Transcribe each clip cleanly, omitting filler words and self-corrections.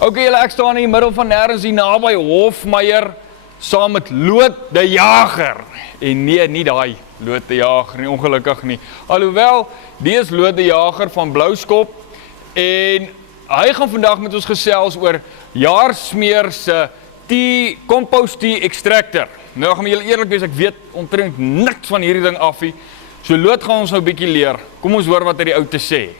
Okay, julle, ek staan hier in die middel van nêrens hier naby Hofmeyer saam met Loot de Jager. En nee, nie daai Loot de Jager nie, ongelukkig nie. Alhoewel, die is Loot de Jager van Blouskop en hy gaan vandag met ons gesels oor Jaarsmeer se compost tea extractor. Nou, ek gaan julle eerlik wees, ek weet omtrent niks van hierdie ding af nie. So Loot gaan ons nou 'n bietjie leer. Kom ons hoor wat hy die ou te sê.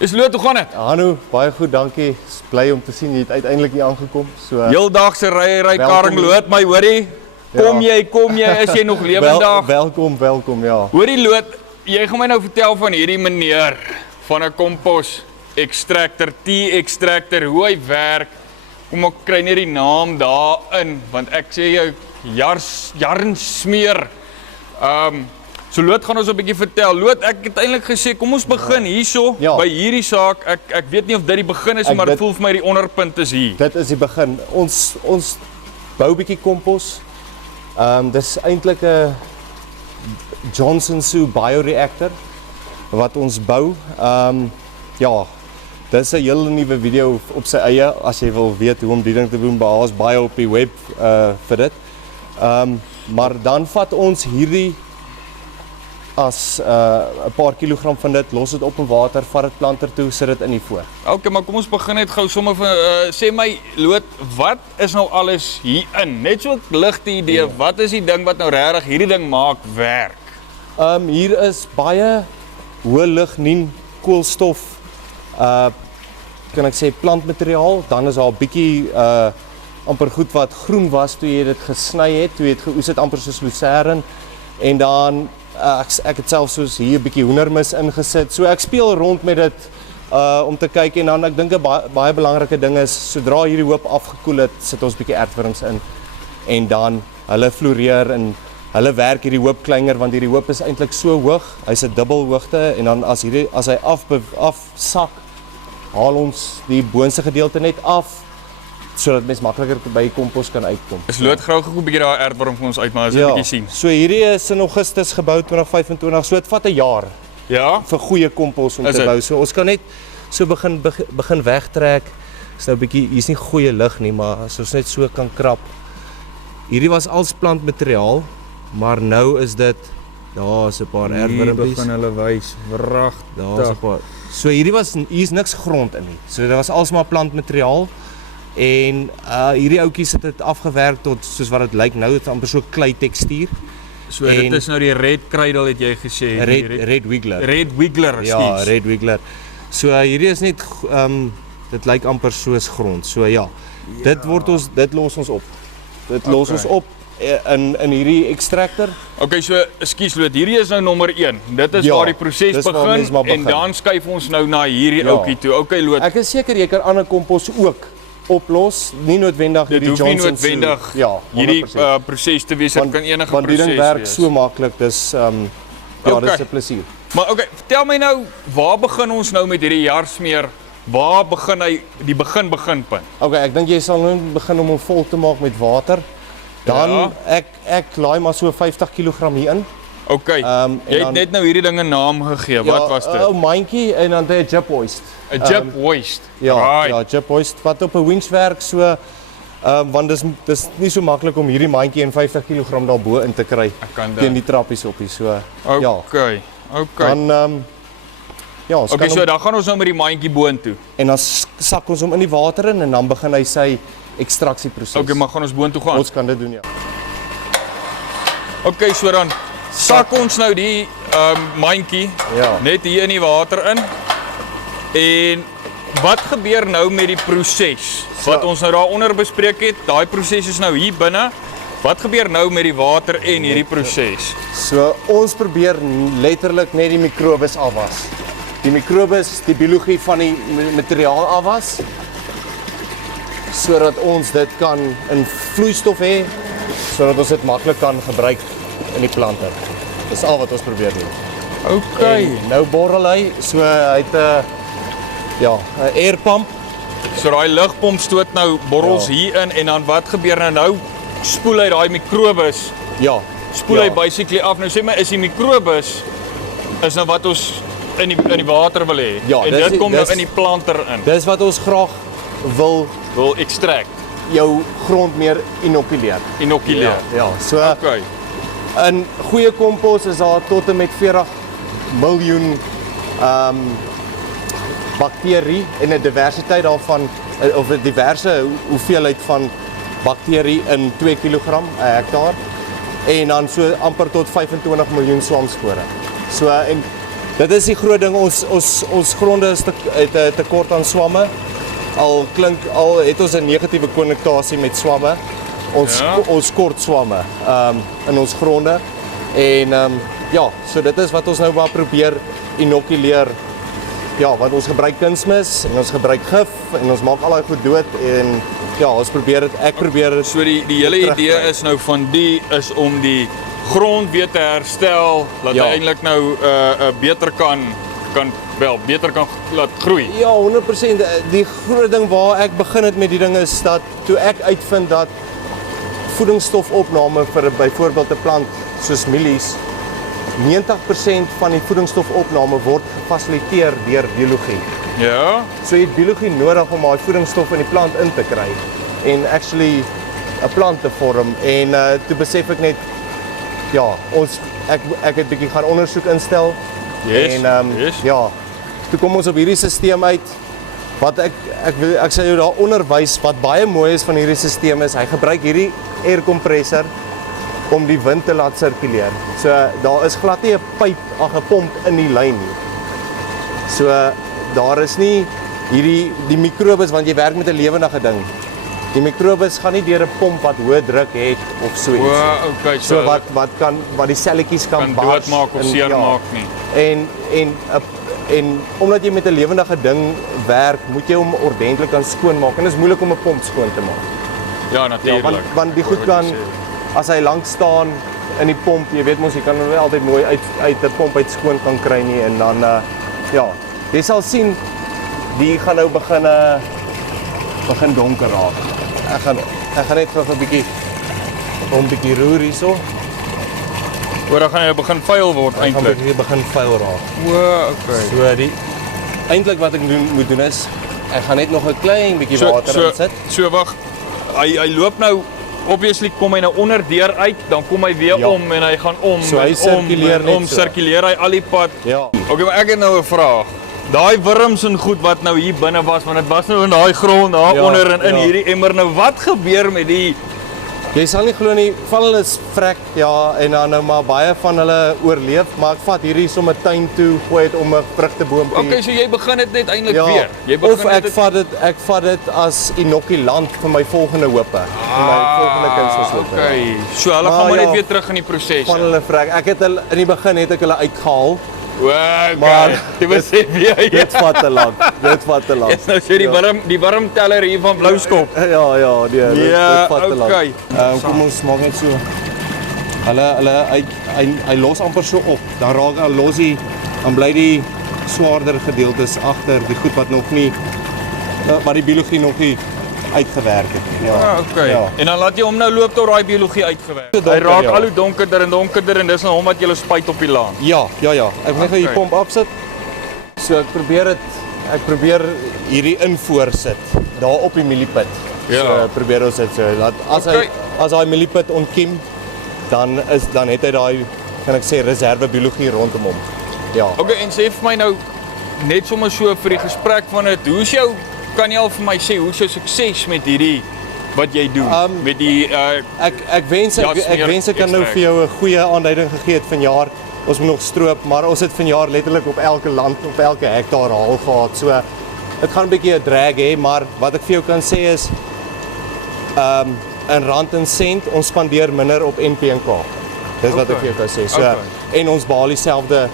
Is Loot, hoe gaan dit? Hanno, baie goed, dankie. Is bly om te sien jy het uiteindelik hier aangekom. So Heeldag se ry karring Loot, my hoorie. Kom jy, is jy nog lewendig? Welkom, ja. Hoorie Loot, jy gaan my nou vertel van hierdie meneer van 'n kompos extractor, tea extractor, hoe hy werk. Kom ek kry net die naam daarin, want ek sê jou Jaarsmeer. So Loot gaan ons 'n bietjie vertel. Loot, ek het eintlik gesê kom ons begin hierso by hierdie saak. Ek weet nie of dit die begin is, maar dit voel vir my die onderpunt is hier. Dit is die begin. Ons bou 'n bietjie kompos. Dis eintlik 'n Johnson & bioreactor wat ons bou. Ja, dis 'n hele nuwe video op sy eie as jy wil weet hoe om die ding te doen. Daar's baie op die web vir dit. Maar dan vat ons hierdie as 'n paar kilogram van dit, los dit op in water, vat dit planter toe, sit dit in die voor. Okay, maar kom ons begin net gou sommer van sê my Loot, wat is nou alles hierin? Net so 'n ligte idee, wat is die ding wat nou regtig hierdie ding maak werk? Hier is baie hoë lignin koolstof kan ek sê plantmateriaal, dan is daar 'n bietjie amper goed wat groen was toe jy dit gesny het, toe jy dit geoes het amper soos lucerne en dan ek het self soos hier 'n bietjie hoendermis ingesit. So ek speel rond met dit om te kyk en dan ek dink 'n baie belangrike ding is sodra hierdie hoop afgekoel het, sit ons bietjie ertwurms in en dan hulle floreer en hulle werk hierdie hoop kleiner want hierdie hoop is eintlik so hoog. Hy's 'n dubbelhoogte en dan as hy afsak, haal ons die boonste gedeelte net af sodat mens makliker by die kompos kan uitkom. Is Loot gou 'n bietjie daai aardworm vir ons uitmaak, as jy 'n bietjie sien. So hierdie is in Augustus gebou 2025. So dit vat 'n jaar. Ja. Vir goeie kompos om te bou. So ons kan net so begin wegtrek. Is nou 'n bietjie hier's nie goeie lig nie, maar as ons net so kan krap. Hierdie was als plantmateriaal, maar nou is dit daar's 'n paar erfwurmpies. Begin hulle wys, wragtig. Daar's 'n paar. So hier's niks grond in nie. So dit was alsmaar plantmateriaal. En hierdie ouetjies het dit afgewerk tot soos wat dit lyk nou, dit is amper so klei tekstuur. So dit is nou die red kruidel het jy gesê, Red Wiggler. Red Wiggler, ja, Red Wiggler. So hierdie is net dit lyk amper soos grond. So ja, dit los ons op. Dit los ons op in hierdie extractor. Okay, so ekskuus Loot, hierdie is nou nommer 1. Dit is waar die proses begin en dan skuif ons nou na hierdie ouetjie toe. Okay Loot. Ek is seker jy kan ander kompos ook oplos, nie noodwendig hierdie Johnson & hierdie proses te wees, dit kan enige proses wees. Want die ding werk so maklik, dis dis 'n plesier. Maar okay, vertel my nou, waar begin ons nou met hierdie Jaarsmeer? Waar begin hy die beginpunt? Okay, ek dink jy sal nou begin om hom vol te maak met water. Dan ek laai maar so 50 kg hier in. Okay. Jy het net nou hierdie ding 'n naam gegee. Wat was dit? 'n mandjie en dan 'n jib hoist. 'n jib hoist. Ja, jib hoist wat op 'n winch werk so want dis nie so maklik om hierdie mandjie en 50 kg daarbo in te kry teen die trappies op hier so. Okay. Dan so dan gaan ons nou met die mandjie boontoe. En dan sak ons hom in die water in en dan begin hy sy ekstraksieproses. Okay, maar gaan ons boontoe gaan? Ons kan dit doen, ja. Okay, so dan sak ons nou die mandjie net hier in die water in. En wat gebeur nou met die proses wat ons nou daaronder bespreek het? Daai proses is nou hier binne. Wat gebeur nou met die water en hierdie proses? So ons probeer letterlik net die mikrobes afwas. Die mikrobes, die biologie van die materiaal afwas sodat ons dit kan in vloeistof hê sodat ons dit maklik kan gebruik in die plante. Dis al wat ons probeer doen. Okay. En nou borrel hy, so hy het 'n airpump. So daai lugpomp stoot nou borrels hier in en dan wat gebeur nou? Spoel hy daai mikrobes. Ja. Spoel hy basically af. Nou sê my is die mikrobes is nou wat ons in die water wil hê. Ja, en dis dit kom nou dis- in die planter in. Dis wat ons graag wil Wil extract, jou grond meer inokuleer. inokuleer. Ja, so Okay. in goeie kompos is daar tot en met 40 miljoen bakterie en 'n diversiteit daarvan of 'n diverse hoeveelheid van bakterie in 2 kg 'n hektaar en dan so amper tot 25 miljoen swamspore. So en dit is die groot ding, ons gronde is het 'n tekort aan swamme. Al het ons 'n negatiewe konnotasie met swamme. Ons kort swamme in ons gronde en ja, so dit is wat ons nou maar probeer inokuleer. Ja, want ons gebruik kunsmis en ons gebruik gif en ons maak al daai goed dood en ja, ek probeer dit. So die hele idee is nou van die is om die grond weer te herstel, dat Ja. hy eintlik nou beter kan laat groei. Ja, 100%. Die groot ding waar ek begin het met die ding is dat toe ek uitvind dat voedingsstofopname vir byvoorbeeld 'n plant soos mielies 90% van die voedingsstofopname word gefasiliteer deur biologie. Ja. So jy het biologie nodig om daai voedingsstof in die plant in te kry en actually 'n plant te vorm en toe besef ek net ja, ek het bietjie gaan ondersoek instel Yes, en yes. ja, toe kom ons op hierdie stelsel uit wat ek sal jou daar onderwys wat baie mooi is van hierdie stelsel is hy gebruik hierdie airkompressor om die wind te laat sirkuleer. So daar is glad nie 'n pomp in die lyn nie. So daar is nie die mikrobes want jy werk met 'n lewendige ding. Die mikrobes gaan nie deur 'n pomp wat hoë druk het of so iets. Okay, So wat die selletjies kan bars doodmaak of en- seermaak nie. En omdat jy met 'n lewendige ding werk, moet jy hom ordentlik kan skoonmaak en dit is moeilik om 'n pomp skoon te maak. Ja, Ja, natuurlik. want die goed kan as hy lank staan in die pomp, jy weet mos jy kan hom nie altyd mooi uit 'n pomp uit skoon kan kry nie en dan ja, jy sal sien die gaan nou begin donker raak. Ek gaan net gou 'n bietjie roer hierso. Oor dan gaan hy begin vuil word Hy gaan eintlik. begin vuil raak. Okay. So eintlik wat ek moet doen is ek gaan net nog 'n klein bietjie water insit. So wag. Hy loop nou obviously kom hy nou onder deur uit, dan kom hy weer Ja. om en hy gaan om So hy en sirkuleer net om so. sirkuleer hy al die pad. Ja. Okay, maar ek het nou 'n vraag. Daai wurms en goed wat nou hier binne was, want dit was nou in daai grond daar Ja, onder en in ja. hierdie emmer nou, wat gebeur met die Jy sal nie glo nie, van hulle is vrek, ja, en dan nou maar baie van hulle oorleef, maar ek vat hierdie sommer tuin toe, gooi dit om 'n vrugteboompie. Okay, so jy begin dit net eintlik ja, weer. Jy of begin ek vat dit as inokulant vir my volgende hope, vir my volgende kunsmishope. Okay. So hulle Maar gaan maar net ja, weer terug in die proses. Van hulle vrek. Ek het hulle in die begin het ek hulle uitgehaal. Okay. Maar jy besef jy. Dit vat te lank. Dit vat te lank. Is nou sê die warmteller hier van Blouskop. Ja, nee, dit vat te lank. okay. Kom ons maak net so. Hy los amper so op. Dan raak hy los hy, dan bly die swaarder gedeeltes agter, die goed wat nog nie wat die biologie nog nie uitgewerk het. Okay. Ja. En dan laat jy hom nou loop tot daai biologie uitgewerk. Te donker, Hy raak ja. al hoe donkerder en dis nou hom wat jy spuit op die laan. Ja. Ek moet net Okay. die pomp afsit. So ek probeer hierdie invoer sit daar op die mieliepit. Ja. So probeer ons dit so dat Okay. as daai mieliepit ontkiem, dan het hy daai, kan ek sê, reserve biologie rondom hom. Ja. Okay, en sê vir my nou net sommer so vir die gesprek van dit. Kan jy al vir my sê hoe is jou sukses met hierdie wat jy doen met die Ek wens ek kan nou vir jou 'n goeie aanduiding gegee het vanjaar. Ons moet nog stroop, maar ons het vanjaar letterlik op elke land, op elke hektaar haal gehad. So dit gaan 'n bietjie 'n drag hê, maar wat ek vir jou kan sê is in rand en sent ons spandeer minder op NPK. Dis wat ek vir jou kan sê. So en ons behaal dieselfde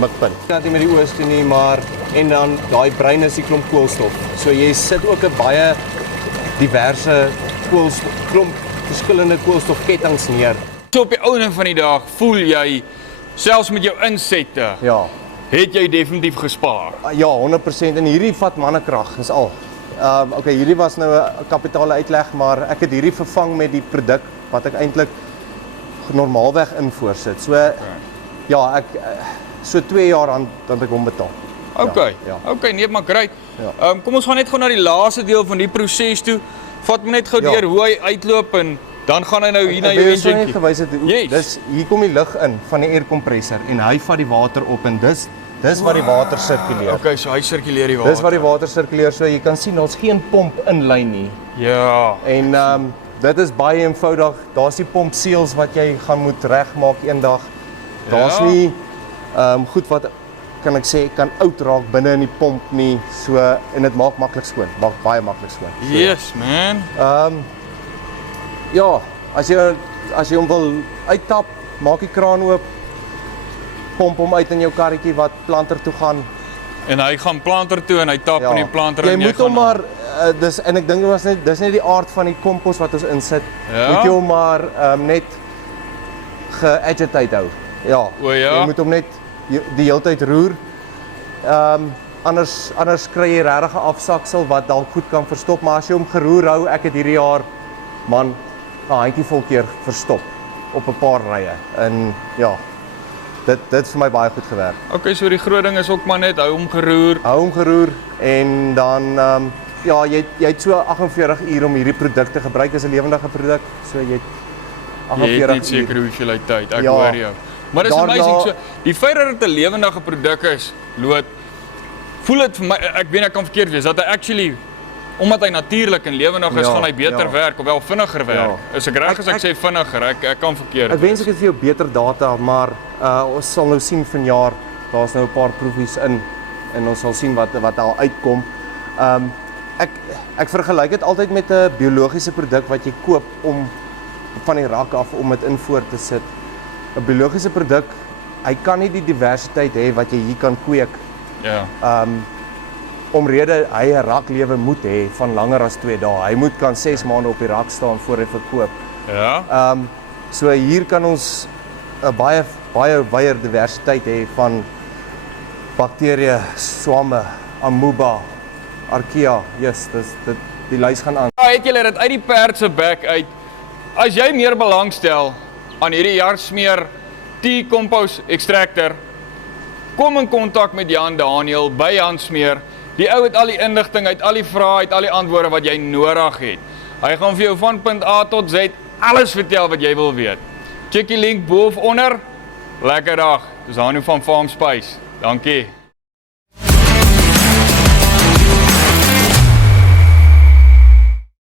mikpunt. Dit nie met die ooste nie, maar en dan daai brein is die klomp koolstof. So jy sit ook 'n baie diverse klomp verskillende koolstofketTINGS neer. So op die einde van die dag voel jy selfs met jou insette Ja. het jy definitief gespaar. Ja, 100% en hierdie vat mannekrag, is al. Okay, hierdie was nou 'n kapitale uitleg, maar ek het hierdie vervang met die produk wat ek eintlik normaalweg invoer sit. So ja, so 2 jaar dan het ek hom betaal. Okay. Ja. Okay, nee, maar great. Ja. Kom ons gaan net gou na die laaste deel van die proses toe. Vat my net gou Ja. deur hoe hy uitloop en dan gaan hy nou hier na Ek jou wil jou net engine. gewys het, Yes. hier kom die lug in van die airkompressor en hy vat die water op en dis waar die water sirkuleer. Okay, so hy sirkuleer die water. Dis waar die water sirkuleer, so jy kan sien ons geen pomp inlyn nie. Ja. En dit is baie eenvoudig. Daar's die pompseels wat jy gaan moet regmaak eendag. Daar's Ja. nie goed wat kan ek sê kan oud raak binne in die pomp nie. So en dit maak maklik skoon. Maak baie maklik skoon. So, Yes, man. ja, as jy hom wil uittap, maak die kraan oop. Pomp hom uit in jou karretjie wat planter toe gaan. En hy gaan planter toe en hy tap in die planter Jy en moet gaan hom maar dis en ek dink dis net die aard van die kompos wat ons insit. Ja. Moet jy hom maar net ge-agitate hou. Ja. O ja? Jy moet hom net die hele tyd roer. Anders kry jy regtig 'n afsaksel wat dalk goed kan verstop, maar as jy hom geroer hou, ek het hierdie jaar man 'n handjievol keer verstop op 'n paar rye. En ja, dit het vir my baie goed gewerk. Okay, so die groot ding is ook maar net hou hom geroer. Hou hom geroer en dan ja, jy het so 48 uur om hierdie produk te gebruik. Dit is 'n lewendige produk. So jy het Jy 48 het uur. net seker hoeveelheid tyd. Ek Ja. hoor jou. Maar dis Daarna- amazing so. Die feit dat dit 'n lewendige produk is, lood voel dit vir my ek weet ek kan verkeerd wees dat hy actually omdat hy natuurlik en lewendig is, Ja, gaan hy beter ja. werk of wel vinniger werk. Ja. Is ek reg as ek sê vinniger? Ek kan verkeerd. Ek wens ek het vir jou beter data, maar ons sal nou sien vanjaar. Daar's nou 'n paar proefies in en ons sal sien wat daar uitkom. Ek vergelyk dit altyd met 'n biologiese produk wat jy koop om van die rak af om dit in voor te sit. 'n Biologiese produk, hy kan nie die diversiteit hê wat jy hier kan kweek. Ja. Omrede hy 'n raklewe moet hê van langer as 2 dae. Hy moet kan 6 maande op die rak staan voor hy verkoop. Ja. So hier kan ons 'n baie wyeer diversiteit hê van bakterieë, swamme, amoeba, archaea. Yes, die lys gaan aan. Ja, het julle dit uit die perd se bek uit. As jy meer belangstel aan hierdie Jarsmeer T-Compost Extractor, kom in kontak met Jan Daniel by Jarsmeer. Die ou het al die inligting, uit al die vrae, uit al die antwoorde wat jy nodig het. Hy gaan vir jou van punt A tot Z alles vertel wat jy wil weet. Check die link bo of onder. Lekker dag. Dis Hanu van Farm Spice. Dankie.